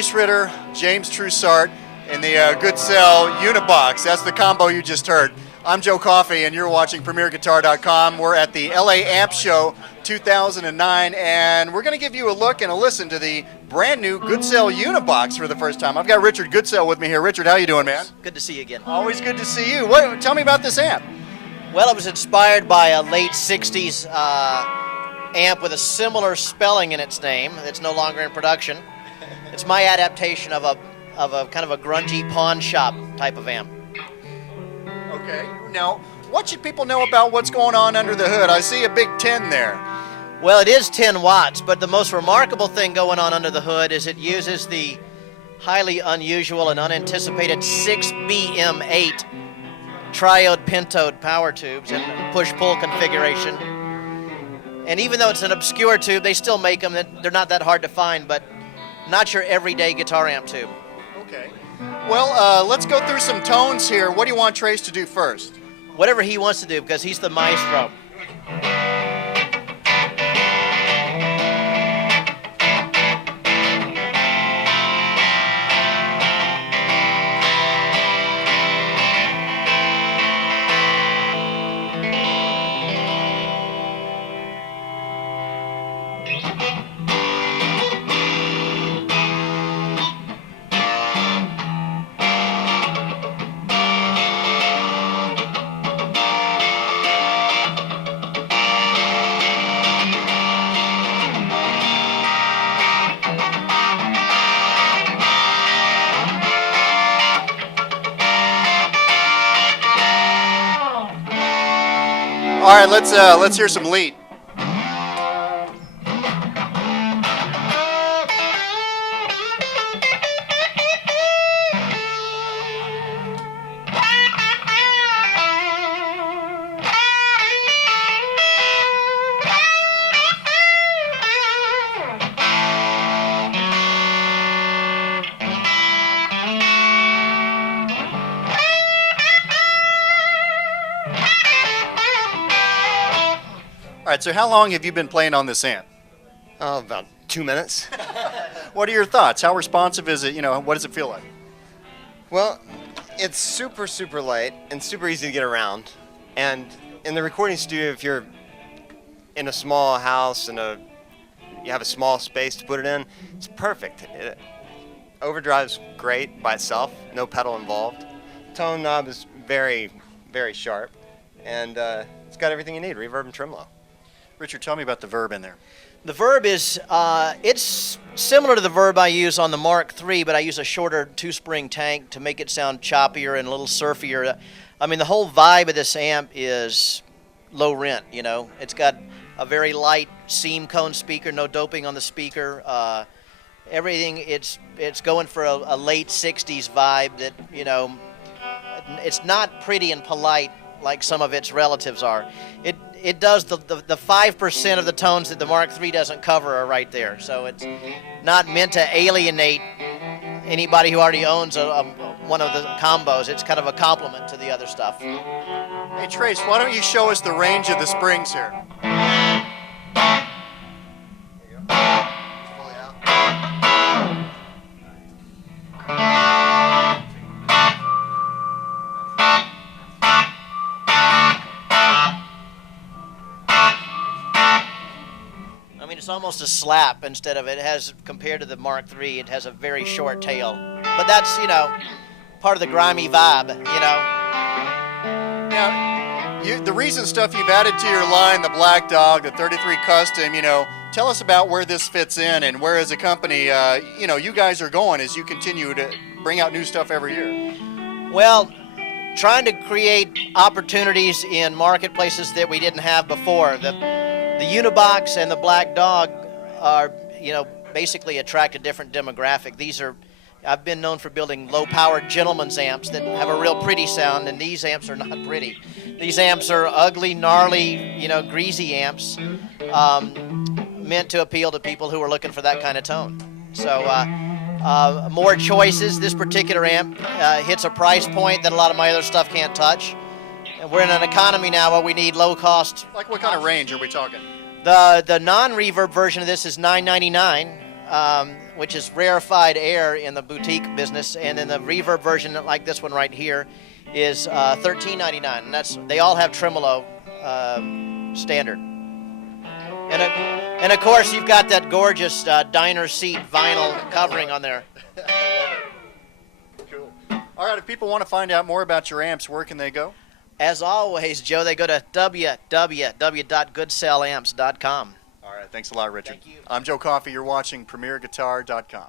Trace Ritter, James Trussart, and the Goodsell Unibox. That's the combo you just heard. I'm Joe Coffey, and you're watching PremierGuitar.com. We're at the LA Amp Show 2009, and we're going to give you a look and a listen to the brand new Goodsell Unibox for the first time. I've got Richard Goodsell with me here. Richard, how you doing, man? Good to see you again. Always good to see you. Tell me about this amp. Well, it was inspired by a late 60s amp with a similar spelling in its name. It's no longer in production. It's my adaptation of a kind of a grungy pawn shop type of amp. Okay. Now, what should people know about what's going on under the hood? I see a big 10 there. Well, it is 10 watts, but the most remarkable thing going on under the hood is it uses the highly unusual and unanticipated 6BM8 triode pentode power tubes in push-pull configuration. And even though it's an obscure tube, they still make them. They're not that hard to find, but not your everyday guitar amp tube. Okay. Well, let's go through some tones here. What do you want Trace to do first? Whatever he wants to do, because he's the maestro. All right, let's hear some lead. All right, so how long have you been playing on this amp? Oh, about 2 minutes. What are your thoughts? How responsive is it? You know, what does it feel like? Well, it's super, super light and super easy to get around. And in the recording studio, if you're in a small house and you have a small space to put it in, it's perfect. Overdrive's great by itself, no pedal involved. Tone knob is very, very sharp, and it's got everything you need, reverb and tremolo. Richard, tell me about the verb in there. The verb is, it's similar to the verb I use on the Mark III, but I use a shorter two-spring tank to make it sound choppier and a little surfier. I mean, the whole vibe of this amp is low rent, you know. It's got a very light seam cone speaker, no doping on the speaker. Everything, it's going for a late 60s vibe that, you know, it's not pretty and polite like some of its relatives are. It does the 5% of the tones that the Mark III doesn't cover are right there. So it's not meant to alienate anybody who already owns one of the combos. It's kind of a complement to the other stuff. Hey Trace, why don't you show us the range of the springs here? It's almost a slap instead of it has, compared to the Mark III, it has a very short tail. But that's, you know, part of the grimy vibe, you know. Now, the recent stuff you've added to your line, the Black Dog, the 33 Custom, you know, tell us about where this fits in and where as a company, you know, you guys are going as you continue to bring out new stuff every year. Well, trying to create opportunities in marketplaces that we didn't have before. The Unibox and the Black Dog are, you know, basically attract a different demographic. I've been known for building low-powered gentleman's amps that have a real pretty sound, and these amps are not pretty. These amps are ugly, gnarly, you know, greasy amps meant to appeal to people who are looking for that kind of tone. So more choices. This particular amp hits a price point that a lot of my other stuff can't touch. We're in an economy now where we need low cost. Like what kind of range are we talking? The non-reverb version of this is $999. which is rarefied air in the boutique business, and then the reverb version, like this one right here, is $13.99, and they all have tremolo standard. And of course, you've got that gorgeous diner seat vinyl covering on there. Cool. All right, if people want to find out more about your amps, where can they go? As always, Joe, they go to www.goodsellamps.com. All right, thanks a lot, Richard. Thank you. I'm Joe Coffey. You're watching PremierGuitar.com.